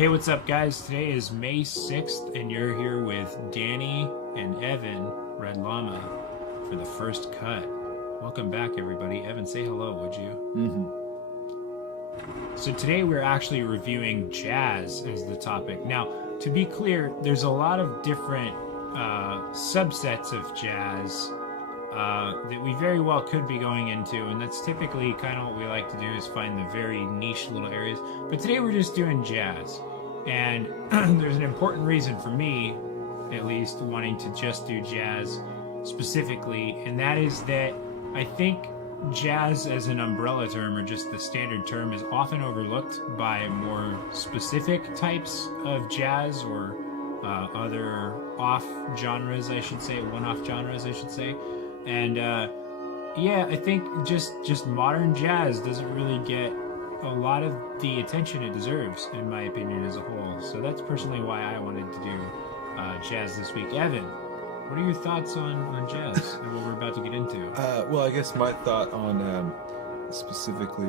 Hey, what's up, guys? Today is May 6th, and you're here with Danny and Evan, Red Llama, for the first cut. Welcome back, everybody. Evan, say hello, would you? So today we're actually reviewing jazz as the topic. Now, to be clear, there's a lot of different subsets of jazz that we very well could be going into, and that's typically kind of what we like to do, is find the very niche little areas. But today we're just doing jazz, and there's an important reason for me, at least, wanting to just do jazz specifically, and that is that I think jazz as an umbrella term, or just the standard term, is often overlooked by more specific types of jazz, or other off genres, I should say, one-off genres, I should say. And yeah, I think just modern jazz doesn't really get a lot of the attention it deserves, in my opinion, as a whole. So that's personally why I wanted to do jazz this week. Evan, what are your thoughts on jazz and what we're about to get into? Well, I guess my thought on specifically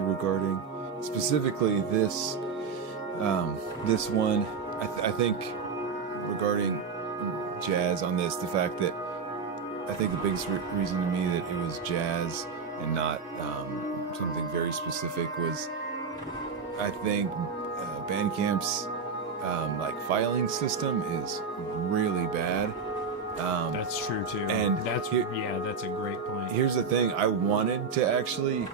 this this one, I think regarding jazz on this, the fact that I think the biggest reason to me that it was jazz and not something very specific was, I think Bandcamp's like filing system is really bad. That's true too, and that's a great point. Here's the thing: I wanted to actually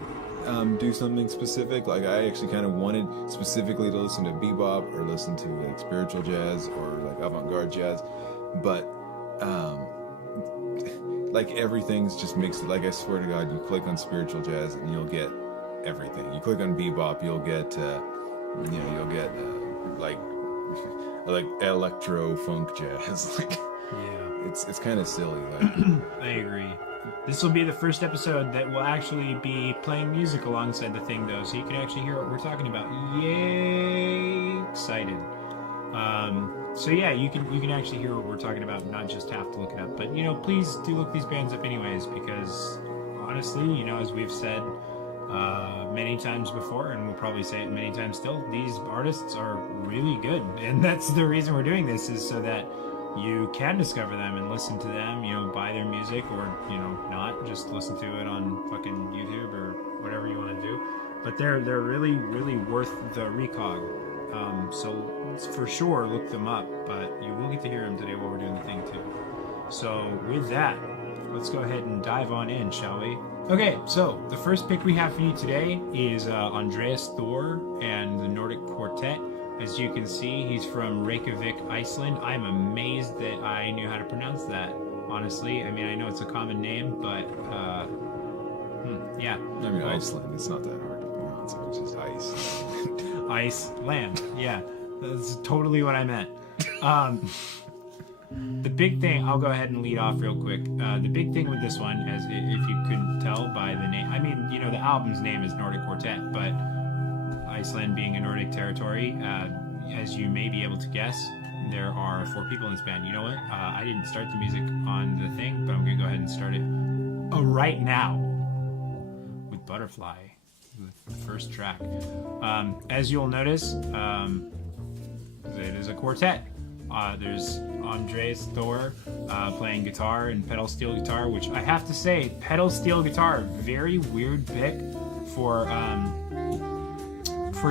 do something specific. Like, I actually kind of wanted specifically to listen to bebop or listen to like spiritual jazz or like avant-garde jazz, but like everything's just mixed. Like, I swear to God, you click on spiritual jazz and you'll get everything. You click on bebop, you'll get like electro funk jazz. Like, yeah, it's kind of silly. Like, I agree. This will be the first episode that will actually be playing music alongside the thing, though, so you can actually hear what we're talking about. Yay! Excited. So yeah, you can actually hear what we're talking about, not just have to look it up. But, please do look these bands up anyways, because honestly, as we've said many times before, and we'll probably say it many times still, these artists are really good. And that's the reason we're doing this, is so that you can discover them and listen to them, buy their music, or, not, just listen to it on fucking YouTube or whatever you want to do. But they're really, really worth the recog. So for sure, look them up, but you will get to hear them today while we're doing the thing too. So with that, let's go ahead and dive on in, shall we? Okay, so the first pick we have for you today is Andreas Thor and the Nordic Quartet. As you can see, he's from Reykjavik, Iceland. I'm amazed that I knew how to pronounce that, honestly. I mean, I know it's a common name, but yeah. I mean, Iceland, it's not that hard to pronounce. It's just ice. Iceland, yeah. That's totally what I meant. The big thing, I'll go ahead and lead off real quick. The big thing with this one, as if you couldn't tell by the name, I mean, the album's name is Nordic Quartet, but Iceland being a Nordic territory, as you may be able to guess, there are 4 people in this band. You know what? I didn't start the music on the thing, but I'm going to go ahead and start it right now with Butterfly, the first track. As you'll notice, it is a quartet. There's Andreas Thor playing guitar and pedal steel guitar, which I have to say, pedal steel guitar, very weird pick for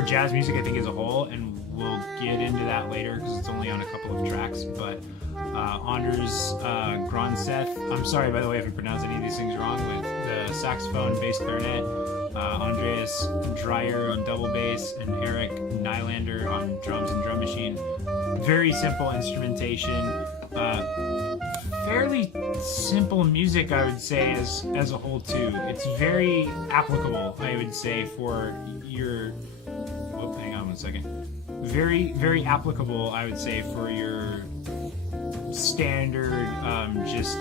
jazz music, I think, as a whole, and we'll get into that later because it's only on a couple of tracks. But Anders Gronseth, I'm sorry, by the way, if you pronounce any of these things wrong, with the saxophone, bass clarinet, Andreas Dreyer on double bass, and Eric Nylander on drums and drum machine. Very simple instrumentation, fairly simple music, I would say, as a whole too. It's very applicable, I would say, for your... Whoop, hang on one second. Very, very applicable, I would say, for your standard, just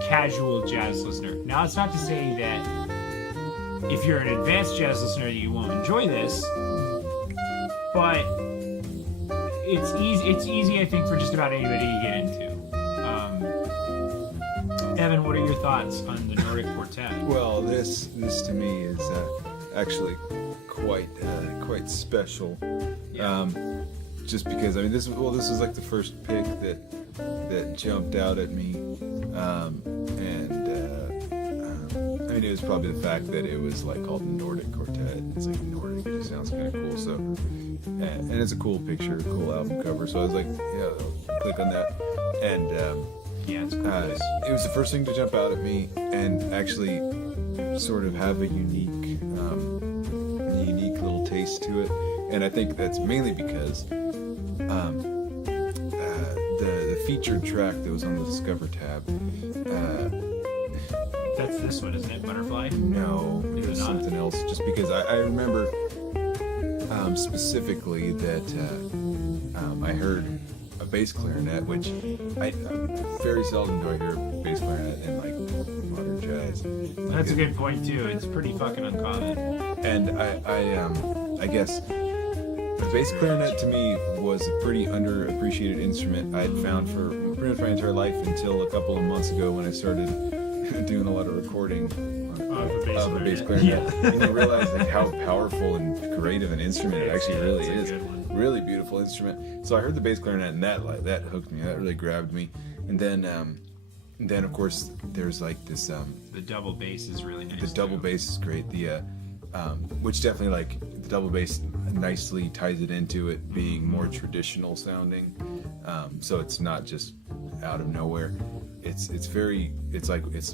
casual jazz listener. Now, it's not to say that if you're an advanced jazz listener, you won't enjoy this, but it's easy, I think, for just about anybody to get into. Evan, what are your thoughts on the Nordic Quartet? Well, this to me is actually quite special. Yeah. just because I mean this was like the first pick that jumped out at me, I mean it was probably the fact that it was like called Nordic Quartet. It's like Nordic, it just sounds kind of cool. So and it's a cool picture, cool album cover. So I was like, yeah, I'll click on that, and yeah, it's cool. it was the first thing to jump out at me, and actually sort of have a unique little taste to it. And I think that's mainly because the featured track that was on the Discover tab. That's this one, isn't it? Butterfly? No, it was something else. Just because I remember specifically that I heard a bass clarinet, which I very seldom do I hear a bass clarinet in like modern jazz. That's a good point too. It's pretty fucking uncommon. And I guess the bass clarinet to me was a pretty underappreciated instrument I'd found for pretty much my entire life until a couple of months ago when I started doing a lot of recording of a bass clarinet. Yeah. And you realize like how powerful and great of an instrument it actually really is. Really beautiful instrument. So I heard the bass clarinet and that hooked me. That really grabbed me. And then of course there's like this the double bass is really nice. The double bass is great. The which definitely like the double bass nicely ties it into it being more traditional sounding. So it's not just out of nowhere. It's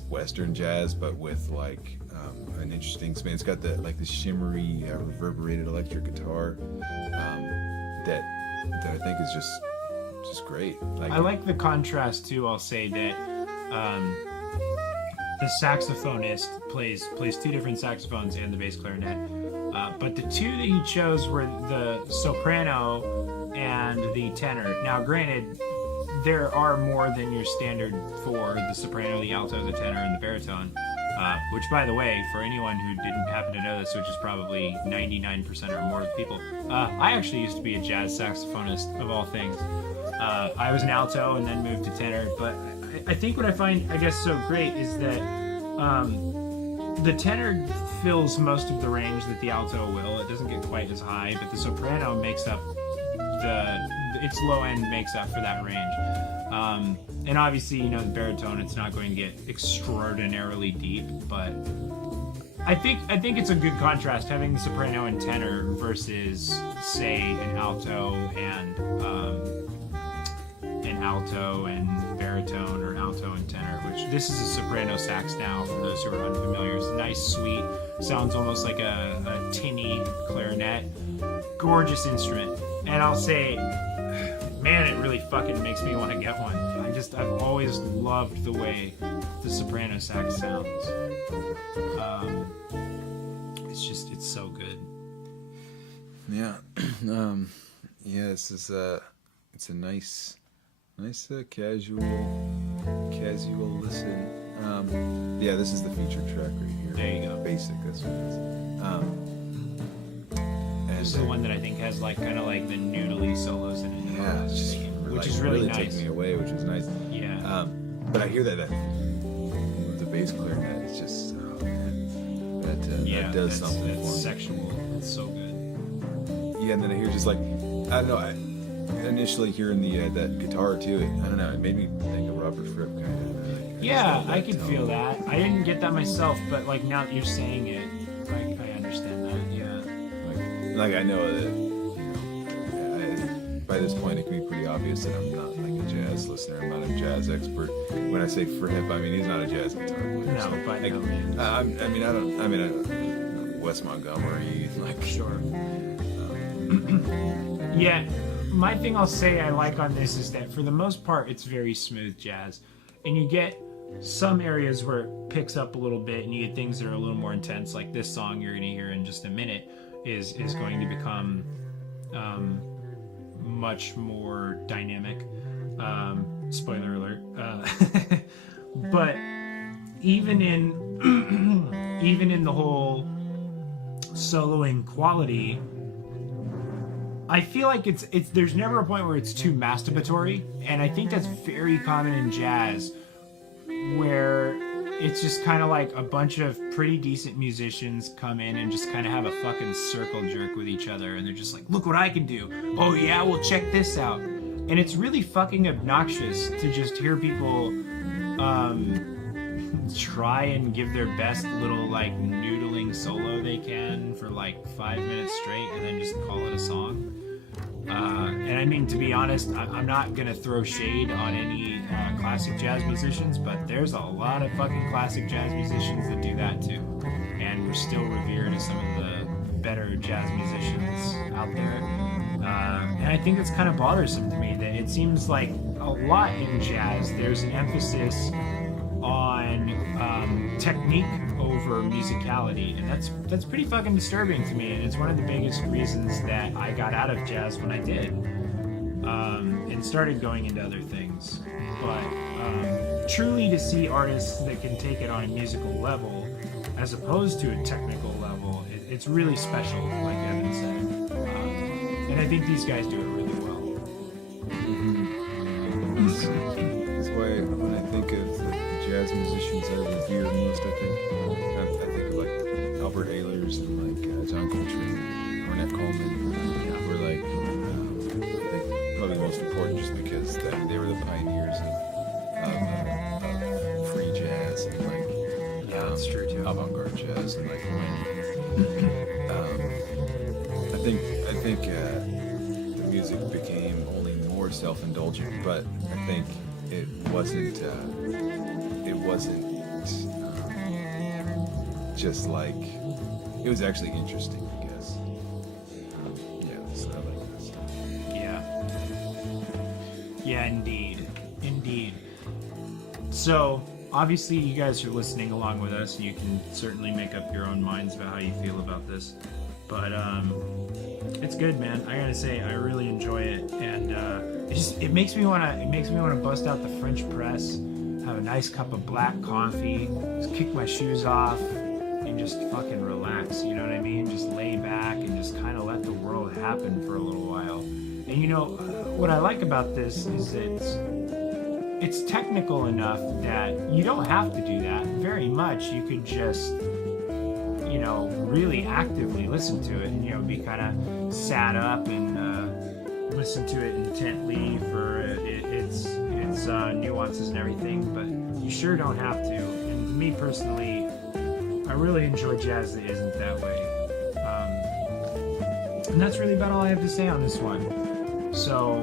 Western jazz, but with like an interesting spin. It's got the shimmery reverberated electric guitar that I think is just great. I like the contrast too. I'll say that the saxophonist plays two different saxophones and the bass clarinet, but the two that he chose were the soprano and the tenor. Now, granted, there are more than your standard for the soprano, the alto, the tenor, and the baritone. Which, by the way, for anyone who didn't happen to know this, which is probably 99% or more of the people, I actually used to be a jazz saxophonist of all things. I was an alto and then moved to tenor, but I think what I find, I guess, so great is that the tenor fills most of the range that the alto will. It doesn't get quite as high, but the soprano makes up its low end makes up for that range. And obviously, the baritone, it's not going to get extraordinarily deep, but I think it's a good contrast having the soprano and tenor versus, say, an alto and baritone, or alto and tenor, which this is a soprano sax now, for those who are unfamiliar. It's nice, sweet, sounds almost like a tinny clarinet. Gorgeous instrument. And I'll say, man, it really fucking makes me want to get one. I've always loved the way the soprano sax sounds. It's so good. Yeah. This is it's a nice casual listen. This is the featured track right here. There you go. Basic, that's what it is. This is the one that I think has kind of the noodly solos in it. Yeah, it's just which is really nice. Took me away, which is nice. Yeah. But I hear that the bass clarinet is just that does something for me. That's sexual. It's so good. Yeah, and then I hear just I don't know. Initially hearing that guitar too, I don't know. It made me think of Robert Fripp kind of. Yeah, I could feel that. I didn't get that myself, but now that you're saying it, I understand that. Yeah. I know that. By this point, it can be pretty obvious that I'm not a jazz listener. I'm not a jazz expert. When I say Fripp, I mean he's not a jazz guitar player. No, so, by no means. I don't. Wes Montgomery, Sure. Yeah. My thing I'll say I like on this is that for the most part it's very smooth jazz, and you get some areas where it picks up a little bit, and you get things that are a little more intense, like this song you're going to hear in just a minute is going to become much more dynamic. Spoiler alert. But even in the whole soloing quality, I feel like it's there's never a point where it's too masturbatory, and I think that's very common in jazz, where it's just kind of like a bunch of pretty decent musicians come in and just kind of have a fucking circle jerk with each other, and they're just like, look what I can do. Oh yeah, well check this out. And it's really fucking obnoxious to just hear people try and give their best little like noodling solo they can for like 5 minutes straight and then just call it a song. And I mean, to be honest, I'm not gonna throw shade on any classic jazz musicians, but there's a lot of fucking classic jazz musicians that do that too, and we're still revered as some of the better jazz musicians out there. And I think it's kind of bothersome to me that it seems like a lot in jazz there's an emphasis on technique over musicality, and that's pretty fucking disturbing to me, and it's one of the biggest reasons that I got out of jazz when I did, and started going into other things. But truly to see artists that can take it on a musical level as opposed to a technical level, it's really special, like Evan said, and I think these guys do it really well. That's why when I think of the jazz musicians I revere most, I think of like Albert Ehlers and like John Coltrane, Ornette Coleman, who were like I think probably most important just because they were the pioneers of free jazz and like That's true too. avant-garde jazz and like I think the music became only more self-indulgent, but I think it wasn't just like, it was actually interesting, I guess. So I like this. Yeah, indeed. So obviously you guys are listening along with us, and you can certainly make up your own minds about how you feel about this, but it's good, man. I gotta say, I really enjoy it, and it makes me wanna bust out the French press, have a nice cup of black coffee, just kick my shoes off, and just fucking relax. You know what I mean? Just lay back and just kind of let the world happen for a little while. And you know what I like about this is it's technical enough that you don't have to do that very much. You could just, you know, really actively listen to it and, you know, be kind of sat up and listen to it intently for its nuances and everything, but you sure don't have to. And to me personally, I really enjoy jazz that isn't that way. And that's really about all I have to say on this one. So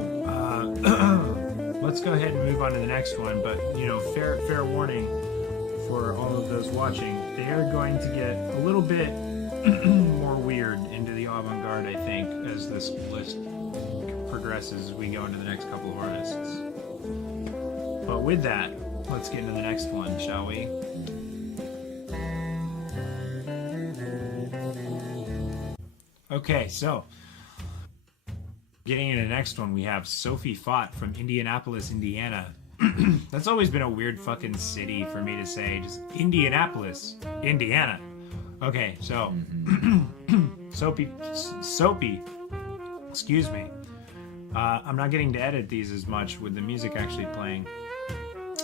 let's go ahead and move on to the next one. But, you know, fair warning for all of those watching, they are going to get a little bit more weird into the avant-garde, I think, as this list progresses as we go into the next couple of artists. But with that, let's get into the next one, shall we? Okay, so getting into the next one, we have Sophie Fott from Indianapolis, Indiana. That's always been a weird fucking city for me to say, just Indianapolis, Indiana. Okay, so Soapy, excuse me. I'm not getting to edit these as much with the music actually playing,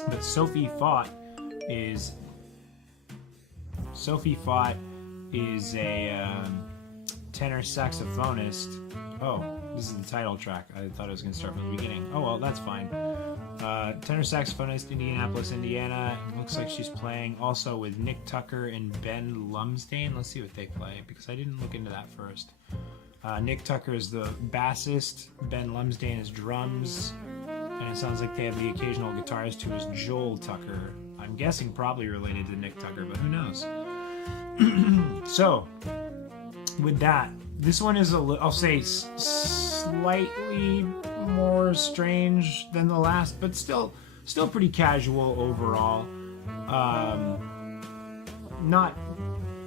but Sophie Fott is a tenor saxophonist. Oh, this is the title track. I thought I was going to start from the beginning. Oh well, that's fine. Tenor saxophonist, Indianapolis, Indiana. It looks like she's playing also with Nick Tucker and Ben Lumsdaine. Let's see what they play, because I didn't look into that first. Nick Tucker is the bassist, Ben Lumsdaine is drums, and it sounds like they have the occasional guitarist who is Joel Tucker. I'm guessing probably related to Nick Tucker, but who knows? So, with that, this one is I'll say slightly more strange than the last, but still pretty casual overall. Not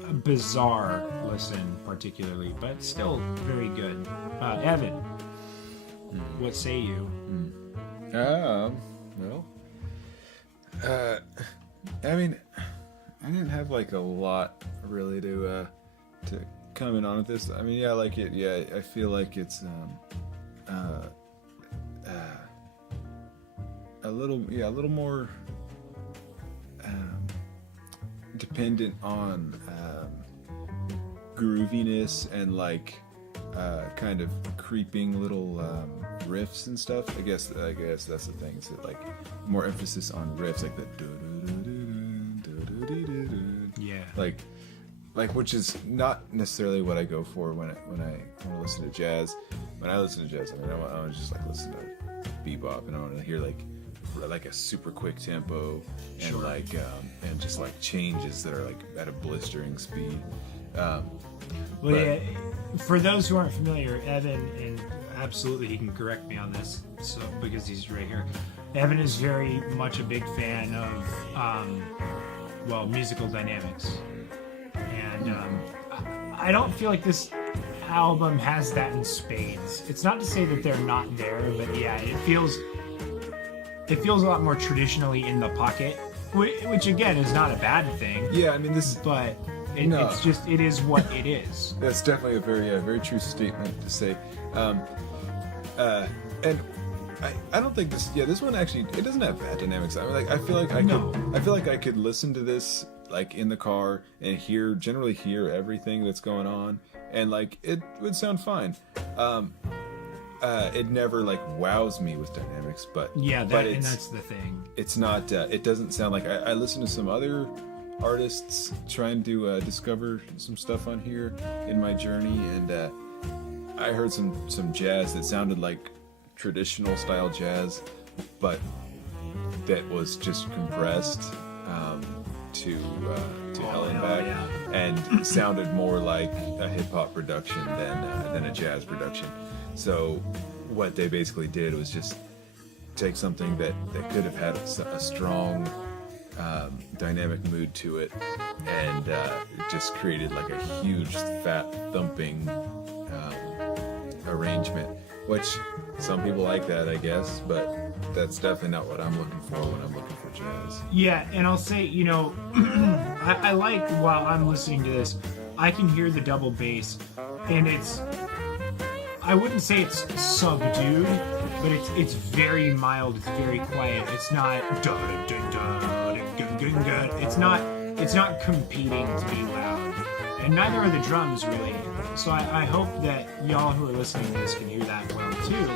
a bizarre listen particularly, but still very good. Evan, what say you? Well, I mean, I didn't have like a lot really to comment on with this. I mean, yeah, I like it. Yeah, I feel like it's a little more dependent on grooviness and like kind of creeping little riffs and stuff. I guess that's the thing. Is that like more emphasis on riffs, like the Yeah. Like which is not necessarily what I go for when I listen to jazz. When I listen to jazz, I mean, I want to just like listen to bebop, and I want to hear like a super quick tempo and Sure. like and just like changes that are like at a blistering speed. Well, yeah, for those who aren't familiar, Evan, and absolutely he can correct me on this, so because he's right here. Evan is very much a big fan of, musical dynamics, and I don't feel like this album has that in spades. It's not to say that they're not there, but yeah, it feels a lot more traditionally in the pocket, which again is not a bad thing. Yeah, I mean but. It's just, it is what it is. That's definitely a very true statement to say. And I don't think this one actually, it doesn't have bad dynamics. I mean, like, I feel like I could listen to this like in the car and generally hear everything that's going on, and like it would sound fine. It never like wows me with dynamics, but yeah, and that's the thing. It's not. It doesn't sound like I listen to some other artists trying to discover some stuff on here in my journey, and I heard some jazz that sounded like traditional style jazz, but that was just compressed to hell and back, and sounded more like a hip hop production than a jazz production. So what they basically did was just take something that could have had a strong dynamic mood to it, and just created like a huge fat thumping arrangement, which some people like that, I guess, but that's definitely not what I'm looking for when I'm looking for jazz. Yeah, and I'll say, I like, while I'm listening to this, I can hear the double bass, and I wouldn't say it's subdued, but it's very mild, it's very quiet. It's not it's not competing to be loud, and neither are the drums really. So I hope that y'all who are listening to this can hear that well too.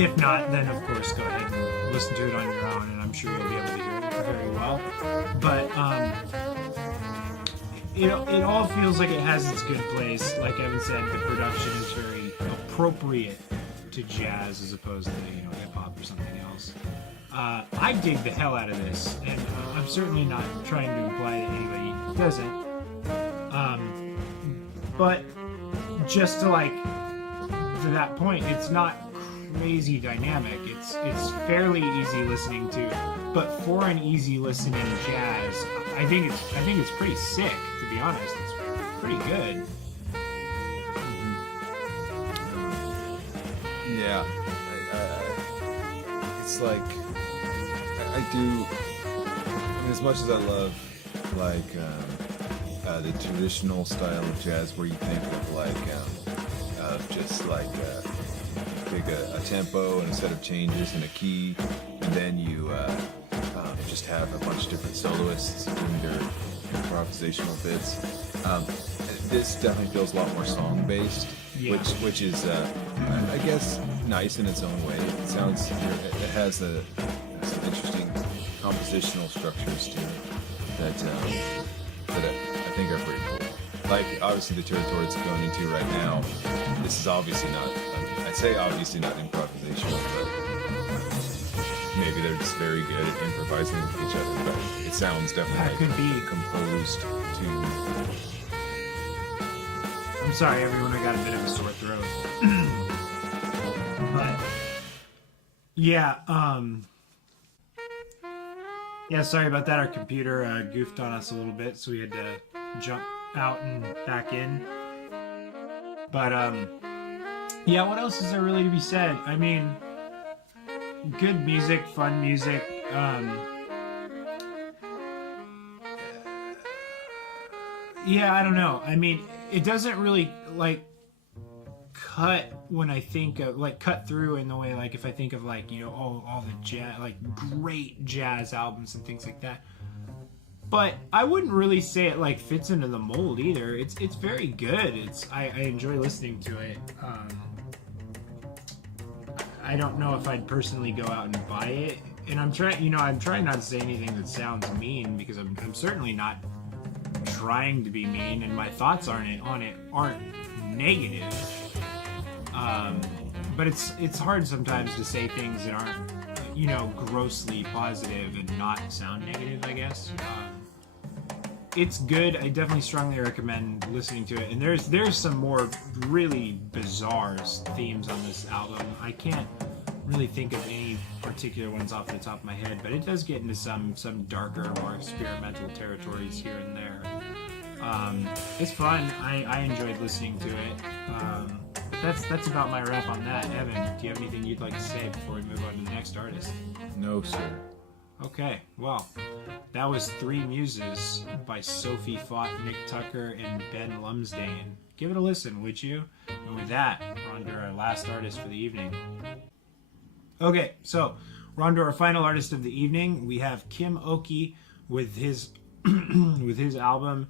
If not, then of course go ahead and listen to it on your own, and I'm sure you'll be able to hear it very well. But it all feels like it has its good place. Like Evan said, the production is very appropriate to jazz as opposed to hip hop or something else. I dig the hell out of this, and I'm certainly not trying to imply that anybody doesn't. But just to that point, it's not crazy dynamic. It's fairly easy listening to, but for an easy listening jazz, I think it's pretty sick, to be honest. It's pretty good. Yeah, it's like I do. I mean, as much as I love the traditional style of jazz, where you think of just like take a tempo and a set of changes and a key, and then you just have a bunch of different soloists doing their improvisational bits. This definitely feels a lot more song based, yeah. which is I guess nice in its own way. It sounds it has some interesting compositional structures to it that I think are pretty cool. Like obviously the territory it's going into right now, this is obviously not. I say obviously not improvisational, but maybe they're just very good at improvising with each other. But it sounds definitely that could be composed to. I'm sorry, everyone. I got a bit of a sore throat. But yeah, sorry about that. Our computer goofed on us a little bit, so we had to jump out and back in. But yeah, what else is there really to be said? I mean, good music, fun music. Yeah, I don't know. I mean, it doesn't really cut when I think of cut through in the way if I think of all the jazz, great jazz albums and things like that. but I wouldn't really say it like fits into the mold either. It's very good. I enjoy listening to it. I don't know if I'd personally go out and buy it, and I'm trying not to say anything that sounds mean, because I'm certainly not trying to be mean, and my thoughts on it aren't negative. But it's hard sometimes to say things that aren't, grossly positive and not sound negative, I guess. It's good. I definitely strongly recommend listening to it. And there's some more really bizarre themes on this album. I can't really think of any particular ones off the top of my head, but it does get into some darker, more experimental territories here and there. It's fun. I enjoyed listening to it. But that's about my wrap on that. Evan, do you have anything you'd like to say before we move on to the next artist? No, sir. Okay, well, that was Three Muses by Sophie Fott, Nick Tucker, and Ben Lumsdane. Give it a listen, would you? And with that, we're on to our last artist for the evening. Okay, so we're on to our final artist of the evening. We have Kim Oki with his with his album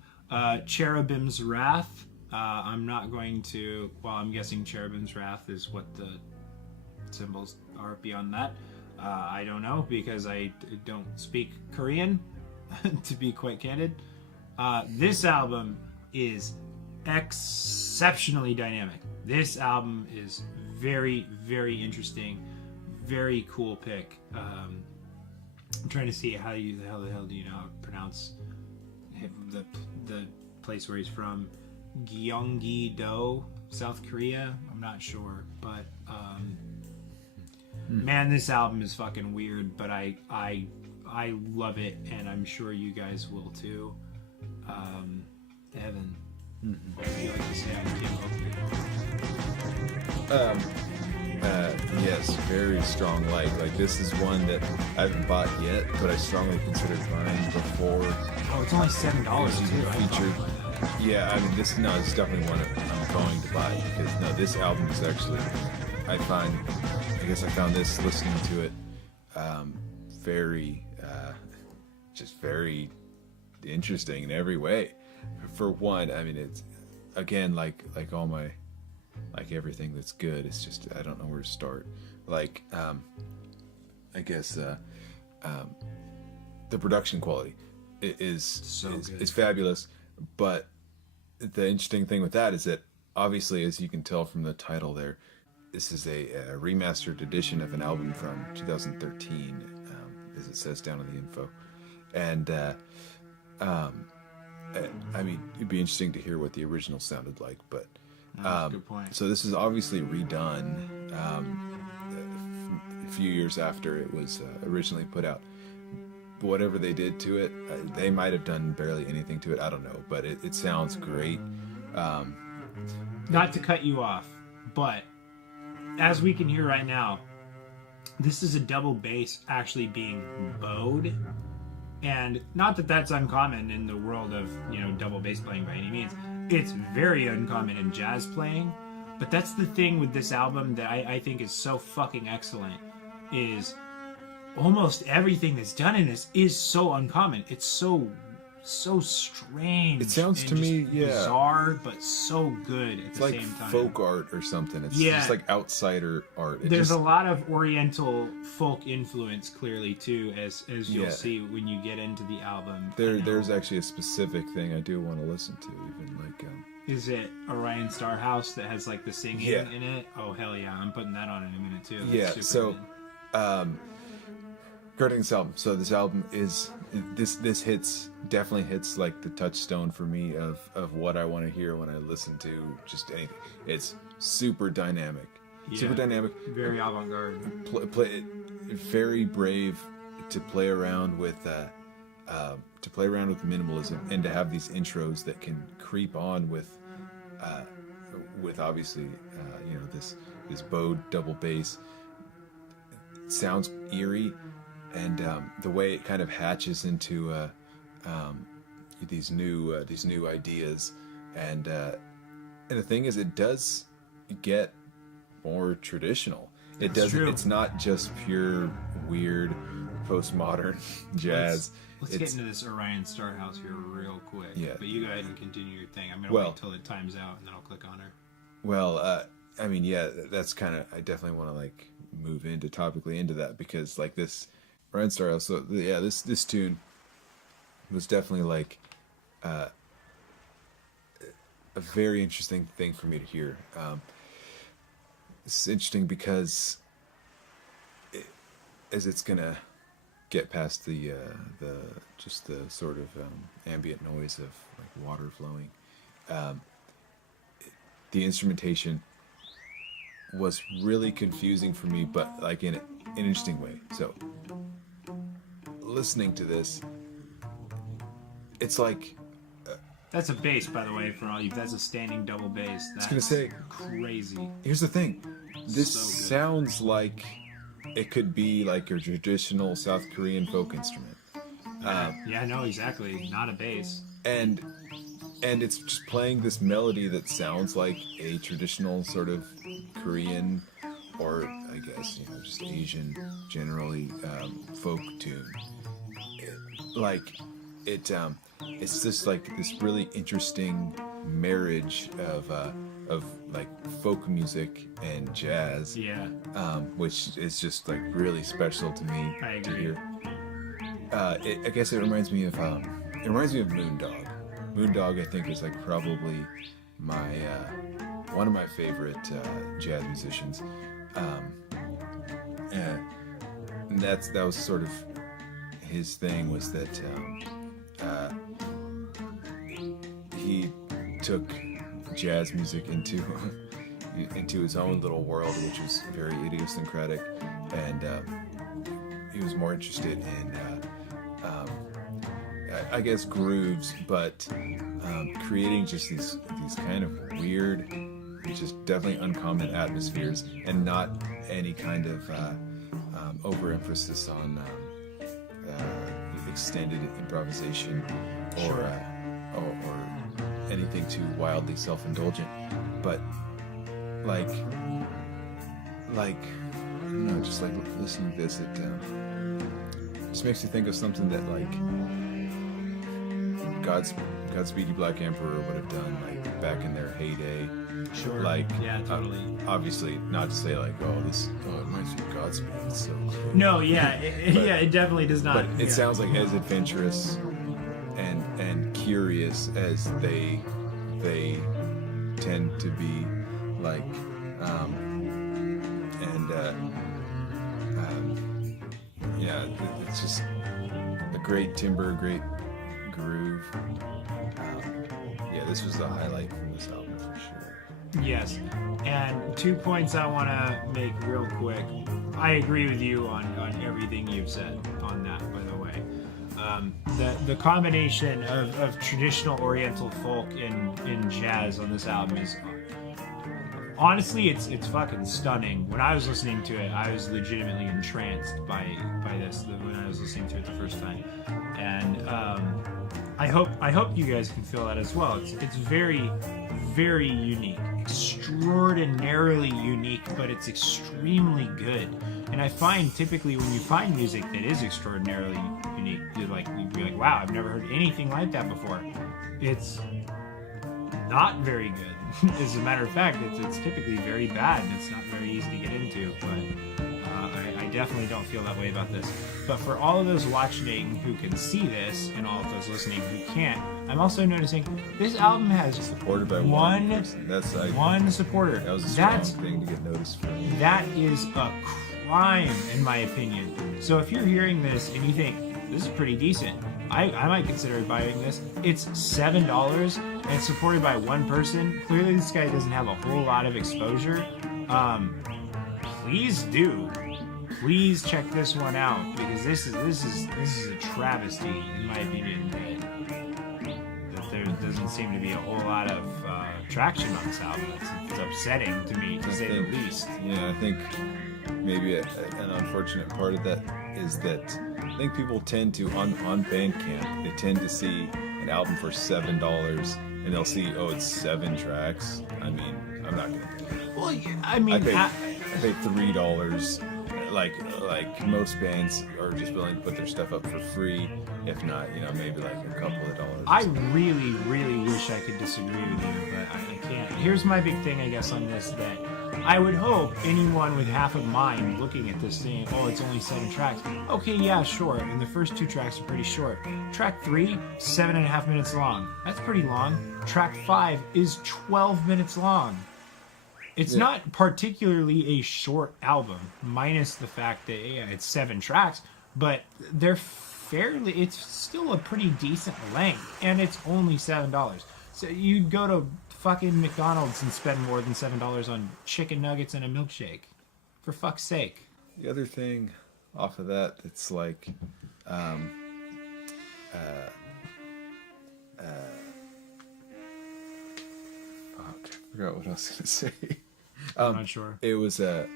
Cherubim's Wrath. I'm not going to... Well, I'm guessing Cherubim's Wrath is what the symbols are beyond that. I don't know, because I don't speak Korean, to be quite candid. This album is exceptionally dynamic. This album is very, very interesting. Very cool pick. I'm trying to see how the hell do you know how to pronounce the place where he's from. Gyeonggi-do, South Korea. I'm not sure, but man, this album is fucking weird, but I love it, and I'm sure you guys will too. Evan, what would you like to say on Kim Oki? Yes, very strong like. Like, this is one that I haven't bought yet, but I strongly considered buying before. Oh, it's only $7 too. Featured. Yeah, I mean, this is definitely one I'm going to buy, because this album is actually, I found this listening to it very just very interesting in every way. For one, I mean, it's again like all my everything that's good. It's just I don't know where to start. Like I guess the production quality is fabulous, but the interesting thing with that is that obviously, as you can tell from the title there, this is a remastered edition of an album from 2013, as it says down in the info. And I mean, it'd be interesting to hear what the original sounded like, but that's a good point. So this is obviously redone a few years after it was originally put out. But whatever they did to it, they might have done barely anything to it. I don't know, but it sounds great. Not to cut you off, but as we can hear right now, this is a double bass actually being bowed. And not that that's uncommon in the world of, double bass playing by any means. It's very uncommon in jazz playing. But that's the thing with this album that I think is so fucking excellent, is almost everything that's done in this is so uncommon. It's so strange. It sounds to me, bizarre, but so good at the same time. It's like folk art or something. It's just like outsider art. There's a lot of Oriental folk influence, clearly, too, as you'll see when you get into the album. There's actually a specific thing I do want to listen to, even like. Is it Orion Star House that has like the singing in it? Oh hell yeah! I'm putting that on in a minute too. That's super good. Regarding this album, so this album is this definitely hits like the touchstone for me of what I want to hear when I listen to just anything. It's super dynamic, very avant-garde, very brave to play around with minimalism, and to have these intros that can creep on with obviously this bowed double bass. It sounds eerie. And the way it kind of hatches into these new ideas, and the thing is, it does get more traditional. It doesn't. True. It's not just pure weird postmodern jazz. Let's get into this Orion Star House here real quick. Yeah. But you go ahead and continue your thing. I'm going to wait until it times out, and then I'll click on her. Well, I mean, yeah, that's kind of... I definitely want to, like, move into topically into that, because, like, this Orion Star House... So, yeah, this tune was definitely, like, a very interesting thing for me to hear. It's interesting because as it's going to get past the sort of ambient noise of like water flowing, the instrumentation was really confusing for me, but like in an interesting way. So listening to this, it's like that's a bass, by the way, for all you. That's a standing double bass. That's I was gonna say, crazy. Here's the thing, this So good. sounds like it could be like your traditional South Korean folk instrument. Yeah, no, exactly. Not a bass. And it's just playing this melody that sounds like a traditional sort of Korean, or I guess, you know, just Asian generally, folk tune. It's just like this really interesting marriage of like folk music and jazz. Yeah. Which is just like really special to me I to agree. hear. I guess it reminds me of Moondog. Moondog, I think, is like probably my one of my favorite jazz musicians, and that was sort of his thing, was that he took jazz music into his own little world, which was very idiosyncratic, and he was more interested in I guess grooves, but creating just these kind of weird, just definitely uncommon atmospheres, and not any kind of overemphasis on extended improvisation or anything too wildly self-indulgent, but like I don't know, just like listening to this, it just makes you think of something that like Godspeed You Black Emperor would have done, like back in their heyday. Sure. Like, yeah, totally. Obviously, not to say like, it reminds me of Godspeed. It's so cool. No, yeah, it definitely does not. But it sounds like as adventurous and curious as they tend to be, like, yeah, it's just a great timbre, great groove. Yeah, this was the highlight from this album for sure. Yes, and 2 points I want to make real quick. I agree with you on everything you've said on that, by the way. The combination of traditional Oriental folk and jazz on this album is, honestly, it's fucking stunning. When I was listening to it, I was legitimately entranced by this when I was listening to it the first time, and I hope you guys can feel that as well. It's very, very unique, extraordinarily unique, but it's extremely good. And I find typically when you find music that is extraordinarily unique, you'd be like, wow, I've never heard anything like that before. It's not very good. As a matter of fact, it's typically very bad, and it's not very easy to get into. But I definitely don't feel that way about this. But for all of those watching who can see this, and all of those listening who can't, I'm also noticing this album has supported by one person. That's like one supporter. That was a strong thing to get noticed for. That is a crime, in my opinion. So if you're hearing this and you think this is pretty decent, I might consider buying this. It's $7 and it's supported by one person. Clearly this guy doesn't have a whole lot of exposure. Please check this one out, because this is a travesty, in my opinion, that there doesn't seem to be a whole lot of traction on this album. It's upsetting to me, to say the least. Yeah, I think maybe an unfortunate part of that is that I think people tend to, on Bandcamp, they tend to see an album for $7 and they'll see, it's 7 tracks. I mean, I'm not gonna pay that. Well, I mean, I paid $3. like most bands are just willing to put their stuff up for free, if not, maybe like a couple of dollars. I really, really wish I could disagree with you, but I can't. Here's my big thing, I guess, on this, that I would hope anyone with half a mind looking at this saying, oh, it's only 7 tracks. Okay, yeah, sure. And the first 2 tracks are pretty short. Track 3, 7.5 minutes long. That's pretty long. Track 5 is 12 minutes long. It's not particularly a short album, minus the fact that it's 7 tracks, but they're it's still a pretty decent length, and it's only $7. So you'd go to fucking McDonald's and spend more than $7 on chicken nuggets and a milkshake. For fuck's sake. The other thing off of that, it's like, I forgot what I was gonna say. I'm not sure. It was has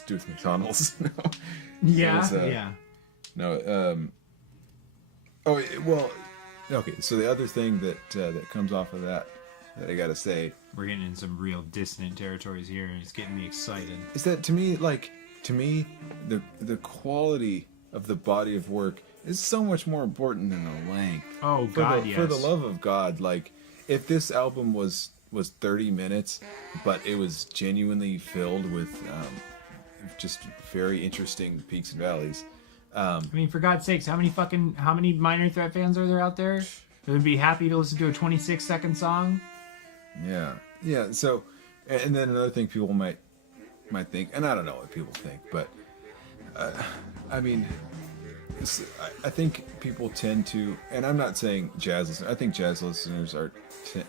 to do with McDonald's. No. Yeah. No. Okay. So the other thing that comes off of that I gotta say, we're getting in some real dissonant territories here, and it's getting me excited. Is that to me, the quality of the body of work is so much more important than the length. Oh God, yes. For the love of God, like if this album was 30 minutes, but it was genuinely filled with just very interesting peaks and valleys. I mean, for God's sakes, how many Minor Threat fans are there out there that would be happy to listen to a 26-second song? Yeah. So, and then another thing people might think, and I don't know what people think, but I mean, I think people tend to, and I'm not saying jazz listeners. I think jazz listeners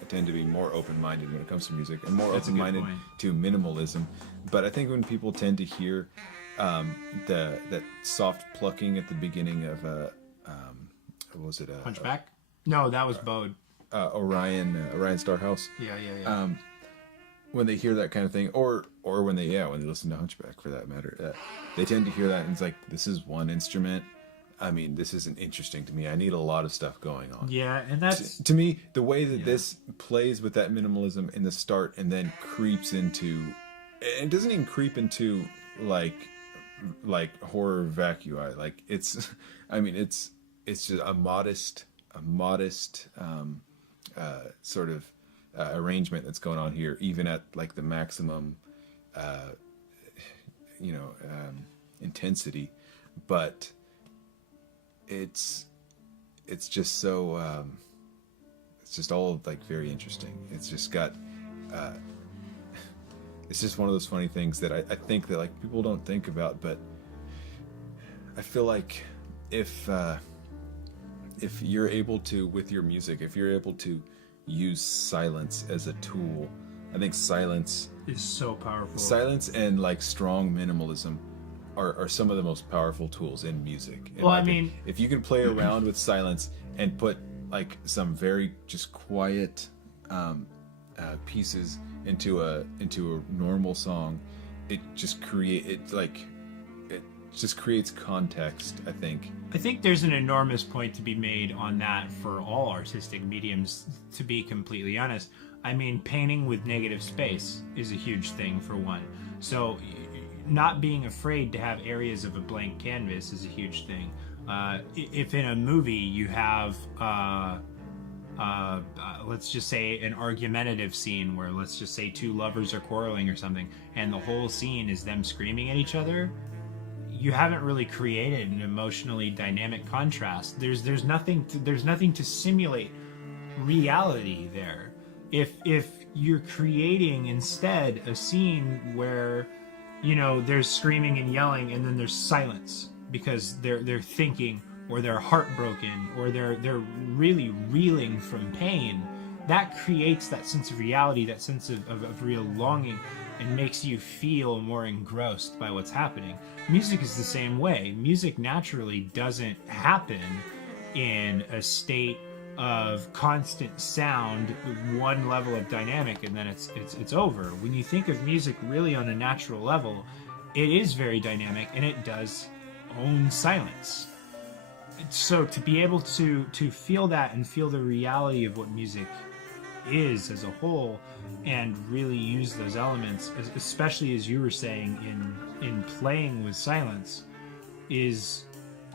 tend to be more open-minded when it comes to music, and more open-minded to minimalism. But I think when people tend to hear that soft plucking at the beginning of what was it? Hunchback? No, that was Bode. Orion Starhouse. Yeah. When they hear that kind of thing, or when they listen to Hunchback for that matter, they tend to hear that and it's like, this is one instrument. I mean, this isn't interesting to me. I need a lot of stuff going on. Yeah, and that's to me the way that this plays with that minimalism in the start and then creeps into, it doesn't even creep into like horror vacui. Like it's just a modest sort of arrangement that's going on here, even at like the maximum intensity, but it's just so it's just all like very interesting. It's just got it's just one of those funny things that I think that like people don't think about, but I feel like if you're able to, with your music, if you're able to use silence as a tool, I think silence is so powerful. Silence and like strong minimalism are some of the most powerful tools in music. Well, I mean, if you can play around with silence and put like some very just quiet pieces into a normal song, it just creates context, I think. I think there's an enormous point to be made on that for all artistic mediums, to be completely honest. I mean, painting with negative space is a huge thing, for one. So not being afraid to have areas of a blank canvas is a huge thing. If in a movie you have, let's just say, an argumentative scene where, let's just say, 2 lovers are quarreling or something, and the whole scene is them screaming at each other, you haven't really created an emotionally dynamic contrast. There's nothing to simulate reality there. If you're creating instead a scene where, there's screaming and yelling and then there's silence because they're thinking, or they're heartbroken, or they're really reeling from pain, that creates that sense of reality, that sense of real longing, and makes you feel more engrossed by what's happening. Music is the same way. Music naturally doesn't happen in a state of constant sound, one level of dynamic, and then it's over. When you think of music really on a natural level, it is very dynamic, and it does own silence. So to be able to feel that and feel the reality of what music is as a whole, and really use those elements, especially as you were saying in playing with silence, is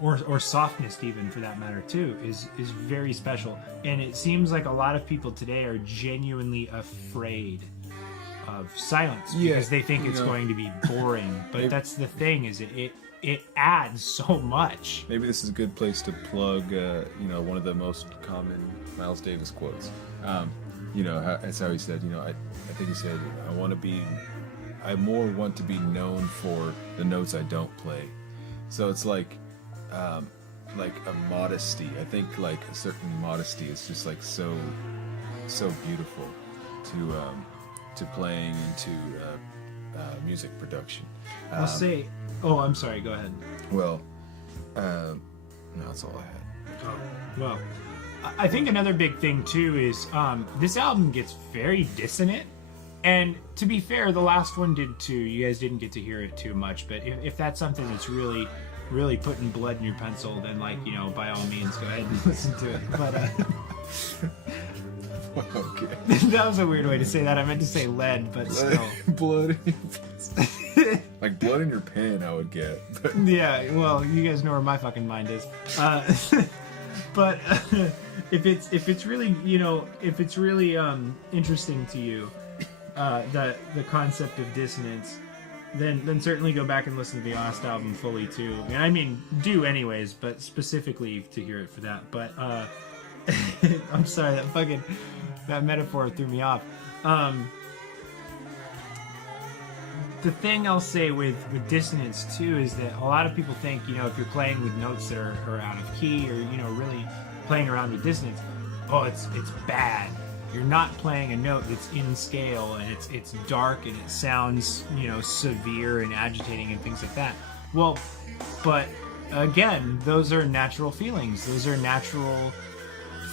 or softness even for that matter too, is very special. And it seems like a lot of people today are genuinely afraid of silence because they think it's going to be boring. But that's the thing, is it adds so much. Maybe this is a good place to plug, one of the most common Miles Davis quotes. That's how he said, I think he said, I more want to be known for the notes I don't play. So it's like a modesty. I think like a certain modesty is just like so beautiful to playing and to music production. I'll say. Oh, I'm sorry. Go ahead. Well, no, that's all I had. Oh, well, I think another big thing too is this album gets very dissonant. And to be fair, the last one did too. You guys didn't get to hear it too much, but if that's something that's really, really putting blood in your pencil, then by all means, go ahead and listen to it. But okay. That was a weird way to say that. I meant to say lead, but still. Blood. Like blood in your pen, I would get. But. Yeah, well, you guys know where my fucking mind is. But if it's really interesting to you, the concept of dissonance, then certainly go back and listen to the last album fully too. And I mean, do anyways, but specifically to hear it for that. But I'm sorry, that metaphor threw me off. The thing I'll say with dissonance too is that a lot of people think, if you're playing with notes that are out of key, or really playing around with dissonance, oh, it's bad. You're not playing a note that's in scale, and it's dark, and it sounds severe and agitating and things like that. Well, but again, those are natural feelings. Those are natural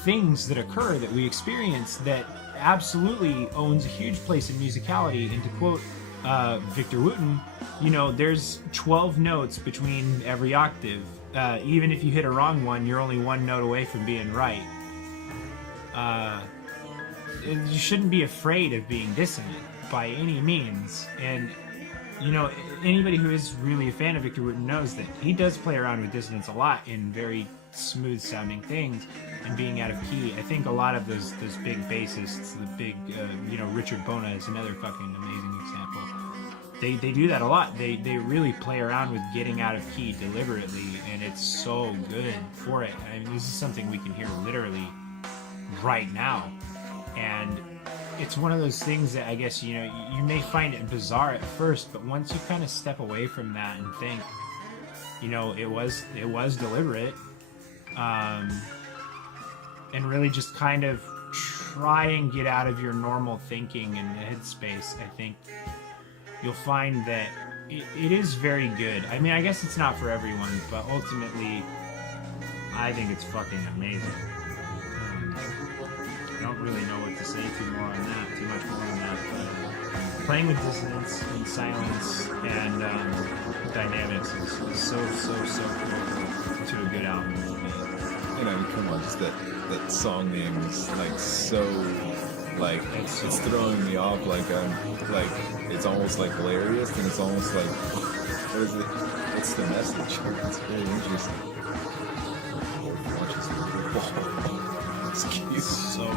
things that occur, that we experience, that absolutely owns a huge place in musicality. And to quote Victor Wooten, there's 12 notes between every octave. Even if you hit a wrong one, you're only one note away from being right. You shouldn't be afraid of being dissonant by any means. And anybody who is really a fan of Victor Wooten knows that he does play around with dissonance a lot in very smooth sounding things and being out of key. I think a lot of those big bassists, the big Richard Bona is another fucking amazing example. They do that a lot. They really play around with getting out of key deliberately, and it's so good for it. I mean, this is something we can hear literally right now. And it's one of those things that I guess, you may find it bizarre at first, but once you kind of step away from that and think, it was deliberate, and really just kind of try and get out of your normal thinking and headspace, I think you'll find that it is very good. I mean, I guess it's not for everyone, but ultimately, I think it's fucking amazing. I don't really know what to say too much more on that, but playing with dissonance and silence and dynamics is so critical to a good album. Come on, just that song name is like so, like it's throwing me off. Like it's almost like hilarious, and it's almost like, what is it? What's the message? It's very interesting. It's cute. So good.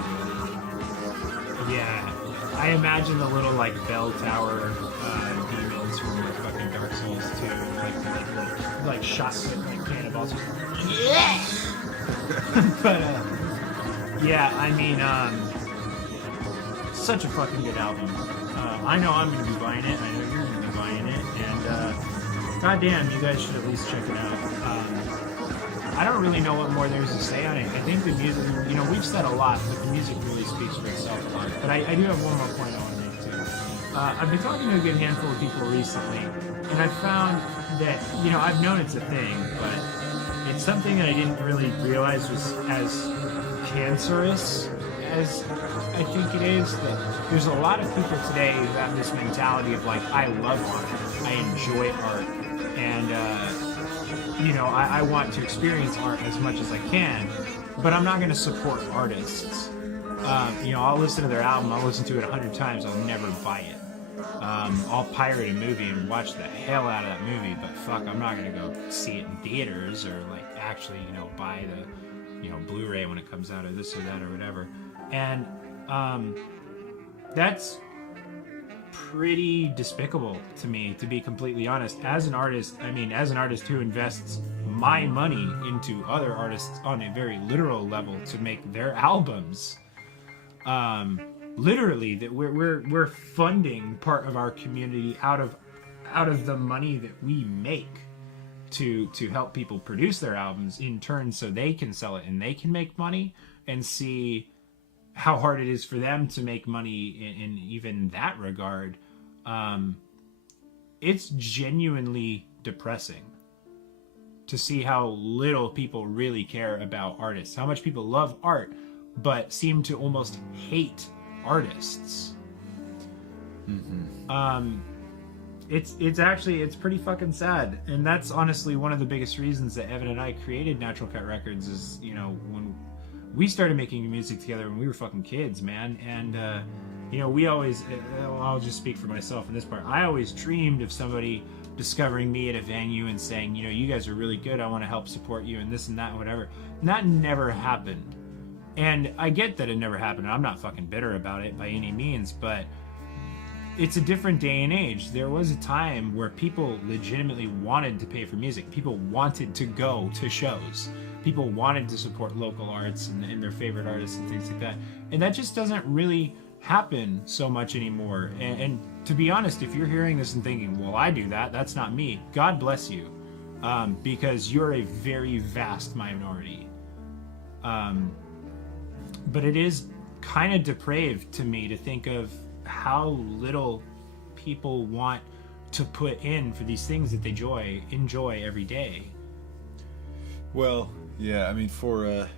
Yeah, I imagine the little like bell tower demons from the fucking Dark Souls too, like shots with like cannonballs. Yeah. But yeah, I mean, such a fucking good album. I know I'm gonna be buying it. I know you're gonna be buying it, and goddamn, you guys should at least check it out. I don't really know what more there's to say on it. I think the music, we've said a lot, but the music really speaks for itself a lot. But I do have one more point I want to make too. I've been talking to a good handful of people recently, and I found that, I've known it's a thing, but it's something that I didn't really realize was as cancerous as I think it is. That there's a lot of people today who have this mentality of like, I love art, I enjoy art, and I want to experience art as much as I can, but I'm not going to support artists. I'll listen to their album, I'll listen to it 100 times, I'll never buy it. I'll pirate a movie and watch the hell out of that movie, but fuck, I'm not gonna go see it in theaters or like actually, buy the, Blu-ray when it comes out or this or that or whatever. And that's pretty despicable to me, to be completely honest. As an artist who invests my money into other artists on a very literal level to make their albums, literally, that we're funding part of our community out of the money that we make to help people produce their albums in turn, so they can sell it and they can make money, and see how hard it is for them to make money in even that regard. It's genuinely depressing to see how little people really care about artists, how much people love art but seem to almost hate artists. Mm-hmm. It's pretty fucking sad, and that's honestly one of the biggest reasons that Evan and I created Natural Cut Records. Is when we started making music together when we were fucking kids, man. And we always, I'll just speak for myself in this part, I always dreamed of somebody discovering me at a venue and saying, you guys are really good, I want to help support you and this and that and whatever. And that never happened. And I get that it never happened. I'm not fucking bitter about it by any means, but it's a different day and age. There was a time where people legitimately wanted to pay for music. People wanted to go to shows. People wanted to support local arts and their favorite artists and things like that. And that just doesn't really happen so much anymore. And to be honest, if you're hearing this and thinking, well, I do that, that's not me, God bless you. Because you're a very vast minority. But it is kind of depraved to me to think of how little people want to put in for these things that they enjoy every day. Well, yeah, I mean, for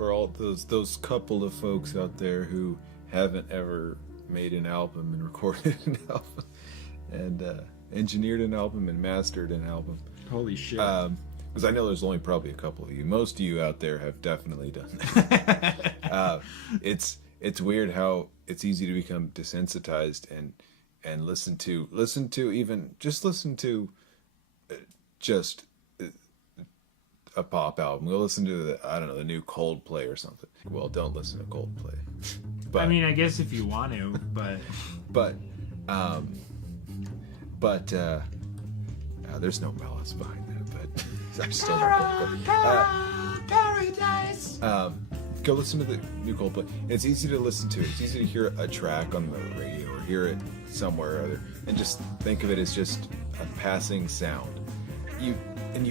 all those couple of folks out there who haven't ever made an album and recorded an album and engineered an album and mastered an album. Holy shit. Because I know there's only probably a couple of you. Most of you out there have definitely done that. It's weird how it's easy to become desensitized and listen to a pop album. We'll listen to the new Coldplay or something. Well, don't listen to Coldplay. But, I mean, I guess if you want to, but there's no malice behind that. But I still don't Coldplay. Paradise. Go listen to the new Coldplay. It's easy to listen to. It's easy to hear a track on the radio or hear it somewhere or other, and just think of it as just a passing sound. You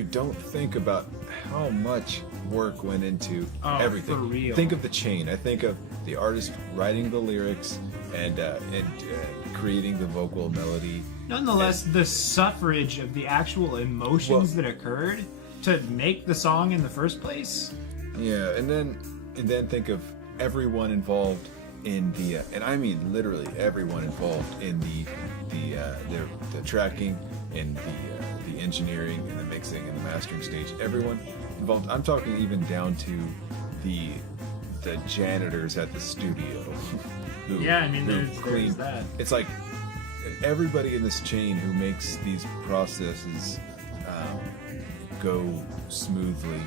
don't think about how much work went into everything. For real. Think of the chain. I think of the artist writing the lyrics and creating the vocal melody. Nonetheless, the suffrage of the actual emotions that occurred to make the song in the first place. Yeah, and then think of everyone involved in the and I mean literally everyone involved in the tracking and the engineering and the mixing and the mastering stage. Everyone involved. I'm talking even down to the janitors at the studio. There's that. It's like everybody in this chain who makes these processes go smoothly,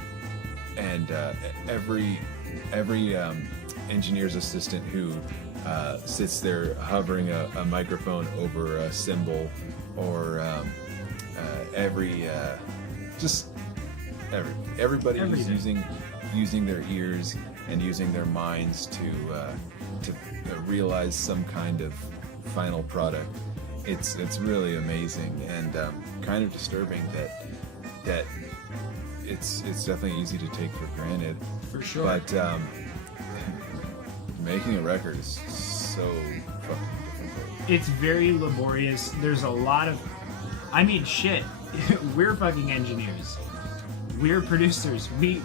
and every engineer's assistant who sits there hovering a microphone over a cymbal, or everybody who's using their ears and using their minds to realize some kind of final product. It's really amazing and kind of disturbing that it's definitely easy to take for granted. For sure. But making a record is so fucking difficult. It's very laborious. There's a lot of... I mean, shit. We're fucking engineers. We're producers. We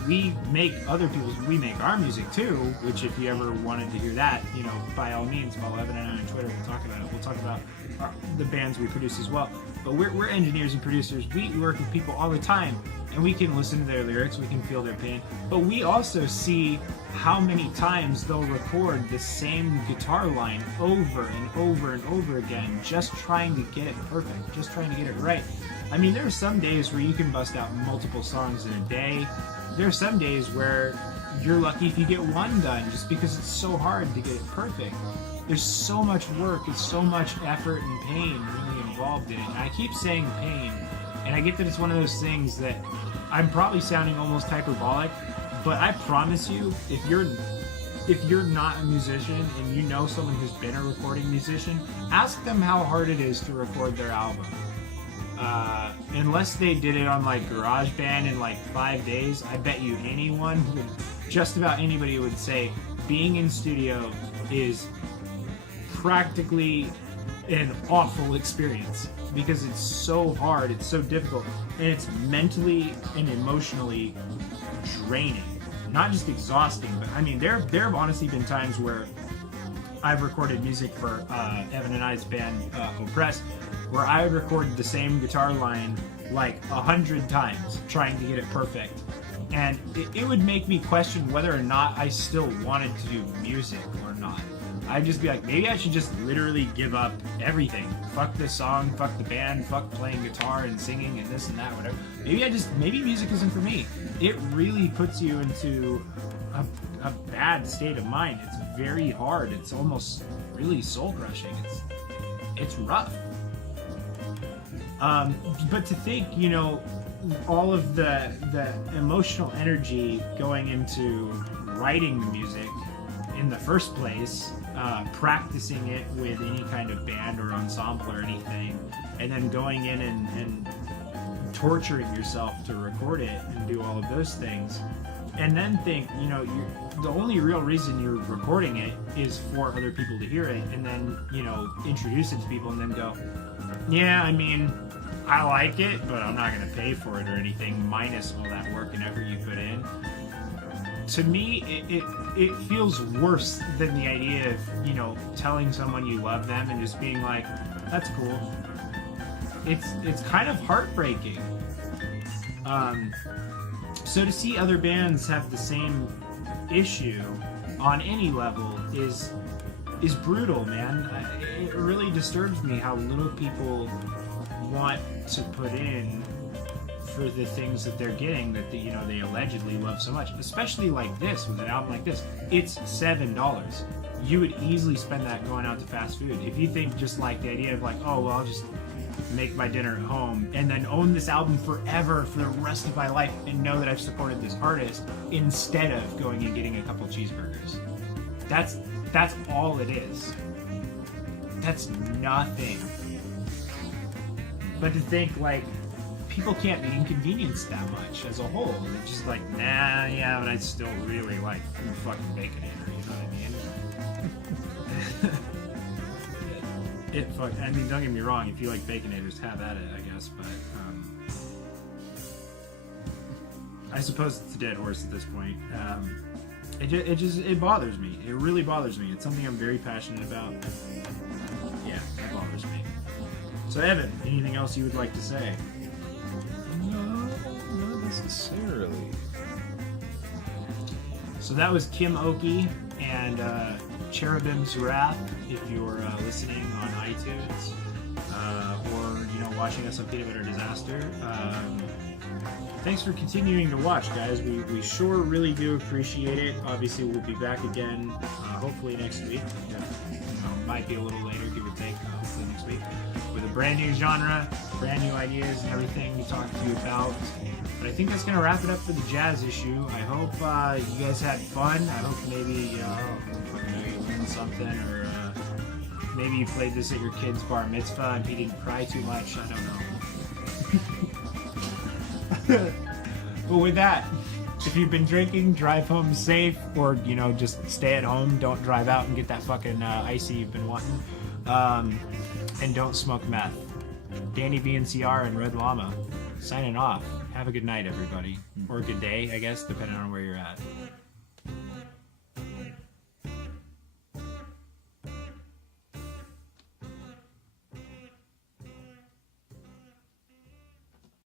make other people's... We make our music too, which if you ever wanted to hear that, by all means, follow Evan and I on Twitter. We'll talk about it. We'll talk about the bands we produce as well. but we're engineers and producers. We work with people all the time, and we can listen to their lyrics, we can feel their pain, but we also see how many times they'll record the same guitar line over and over and over again, just trying to get it perfect, just trying to get it right. I mean, there are some days where you can bust out multiple songs in a day. There are some days where you're lucky if you get one done, just because it's so hard to get it perfect. There's so much work, it's so much effort and pain really involved in it. And I keep saying pain, and I get that it's one of those things that I'm probably sounding almost hyperbolic, but I promise you, if you're not a musician and you know someone who's been a recording musician, ask them how hard it is to record their album. Unless they did it on like GarageBand in like 5 days, I bet you anyone, just about anybody would say being in studio is practically an awful experience because it's so hard, it's so difficult, and it's mentally and emotionally draining. Not just exhausting, but I mean, there have honestly been times where I've recorded music for Evan and I's band Oppress, where I would record the same guitar line like 100 times trying to get it perfect. And it would make me question whether or not I still wanted to do music or not. I'd just be like, maybe I should just literally give up everything. Fuck this song, fuck the band, fuck playing guitar and singing and this and that, whatever. Maybe music isn't for me. It really puts you into a bad state of mind. It's very hard. It's almost really soul crushing. It's rough. But to think, you know, all of the emotional energy going into writing the music in the first place, practicing it with any kind of band or ensemble or anything, and then going in and torturing yourself to record it and do all of those things, and then think, you know, the only real reason you're recording it is for other people to hear it, and then, you know, introduce it to people and then go, yeah, I mean, I like it, but I'm not going to pay for it or anything, minus all that work and effort you put in. To me, it feels worse than the idea of, you know, telling someone you love them and just being like, that's cool. It's kind of heartbreaking. So to see other bands have the same issue on any level is brutal, man. It really disturbs me how little people want to put in for the things that they're getting that you know, they allegedly love so much, especially like this, with an album like this. It's $7. You would easily spend that going out to fast food. If you think just like the idea of like, oh well, I'll just make my dinner at home and then own this album forever for the rest of my life and know that I've supported this artist, instead of going and getting a couple cheeseburgers. That's all it is. That's nothing. But to think like people can't be inconvenienced that much as a whole. They're just like, nah, yeah, but I still really like fucking Baconator, you know what I mean? I mean, don't get me wrong, if you like Baconators, have at it, I guess, but I suppose it's a dead horse at this point. It bothers me. It really bothers me. It's something I'm very passionate about. Yeah, it bothers me. So Evan, anything else you would like to say? No, not necessarily. So that was Kim Oki and Cherubim's Wrath, if you're listening on iTunes or, you know, watching us on Peanut Butter Disaster. Thanks for continuing to watch, guys. We sure really do appreciate it. Obviously, we'll be back again hopefully next week. You know, might be a little later, give or take, hopefully next week, with a brand new genre, brand new ideas and everything we talked to you about. But I think that's going to wrap it up for the jazz issue. I hope you guys had fun. I hope maybe, you learned something, or maybe you played this at your kid's bar mitzvah and he didn't cry too much. I don't know. But with that, if you've been drinking, drive home safe, or, you know, just stay at home. Don't drive out and get that fucking icy you've been wanting. And don't smoke meth. DannyVNCR and Red Llama signing off. Have a good night, everybody. Or a good day, I guess, depending on where you're at.